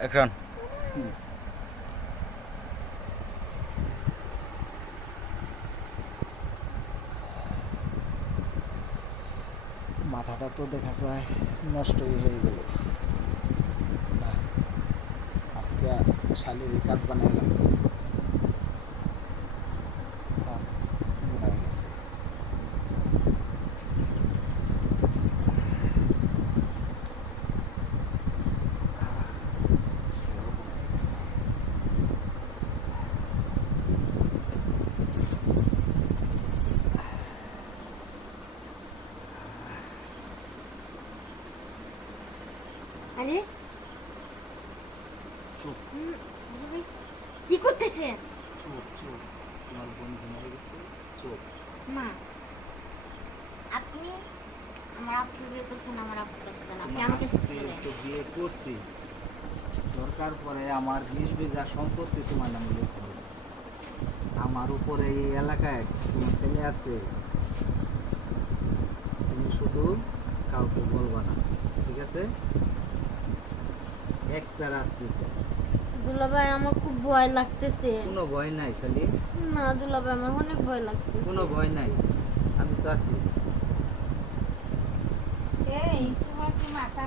Action মাথাটা তো দেখা যায় নষ্টই হয়ে গেল। আজকে শালির কাজ বানাইলাম আর ঘুমাই গেছে আহ, সেও ঘুমাই গেছে। আরে। চুপ। কি করতেছেন? চুপ চুপ। তোমার বোন ঘুমাই গেছে চুপ। মা আপনি আমার আপু বিয়ে করছেন আমার আপুর কাছে আপনি আমাকে তো বিয়ে করছি। দরকার পরে আমার বিশ বিঘা সম্পত্তি তোমার নামে লিখতে হবে। আমার উপরে এই এলাকায় তোমার ছেলে আছে তুমি শুধু কাউকে বলবা না ঠিক আছে? একটা রাত্রিতে দুলাভাই আমার খুব ভয় লাগতেছে। কোনো ভয় নাই খালি? না দুলাভাই আমার অনেক ভয় লাগতেছে। কোনো ভয় নাই? আমি তো আছি। এই তোমার কি মাথা?